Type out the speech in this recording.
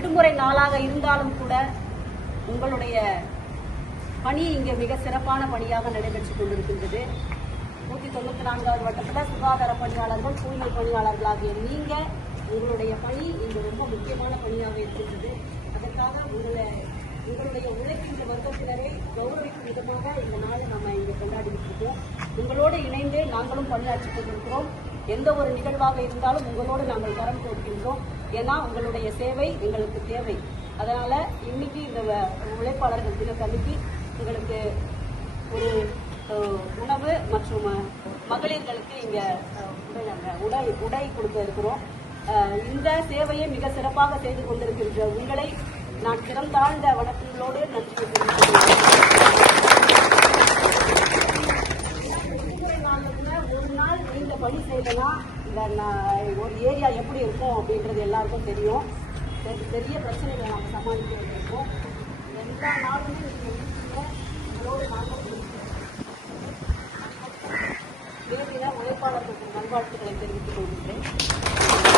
விடுமுறை நாளாக இருந்தாலும் கூட உங்களுடைய பணி இங்கே மிக சிறப்பான பணியாக நடைபெற்றுக் கொண்டிருக்கின்றது. 194வது வட்டத்தில் சுகாதார பணியாளர்கள், தூய்மை பணியாளர்களாகிய நீங்க உங்களுடைய பணி இங்கு ரொம்ப முக்கியமான பணியாக இருக்கின்றது. அதற்காக உங்களுடைய உழைக்கின்ற வர்க்கத்தினரை கௌரவிக்கும் விதமாக இந்த நாள் நம்ம இங்கே கொண்டாடிட்டு இருக்கோம். உங்களோடு இணைந்து நாங்களும் பணியாற்றிக் கொண்டிருக்கிறோம். எந்த ஒரு நிகழ்வாக இருந்தாலும் உங்களோடு நாங்கள் கரம் கோர்க்கின்றோம். ஏன்னா உங்களுடைய சேவை எங்களுக்கு தேவை. அதனால இன்னைக்கு இந்த உழைப்பாளர்கள் தினத்தன்னைக்கு உங்களுக்கு ஒரு உணவு மற்றும் மகளிர்களுக்கு இங்க உடை கொடுக்க இருக்கிறோம். இந்த சேவையை மிக சிறப்பாக செய்து கொண்டிருக்கின்ற உங்களை நான் சிறந்தாழ்ந்த வணக்கங்களோடு நன்றி தெரிவித்துள்ளேன். ஒரு நாள் நீங்க பணி செய்யலாம், இந்த ஒரு ஏரியா எப்படி இருக்கும் அப்படின்றது எல்லாருக்கும் தெரியும். பெரிய பிரச்சனைகளை நாங்கள் சமாளிக்க வேண்டியிருக்கோம். எல்லா நாளுமே உங்களோடு நாங்கள் உழைப்பாளர்களுக்கு நல்வாழ்த்துக்களை தெரிவித்துக் கொள்கின்றேன்.